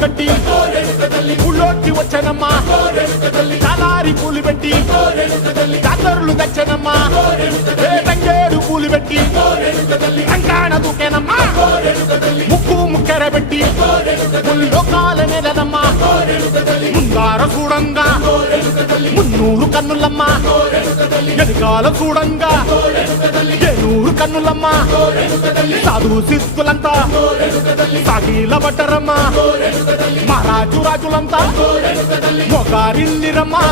కట్టి ఊళ్ళోకి వచ్చానమ్మా చాలారి పూలు పెట్టి జాతరులు తెచ్చానమ్మా తంగేడు పూలు పెట్టి రంగాణ దూకేనమ్మా ముక్కు ముక్కెర పెట్టి ముల్లోకాల నెలనమ్మా ముందార చూడంగా మున్నూరు కన్నులమ్మా ఎనకాల చూడంగా ఏనూరు కన్నులమ్మా సాధు సిద్ధులంతా సాగిల పట్టరమ్మా మహారాజు రాజులంతా మొగారిల్లిరమ్మా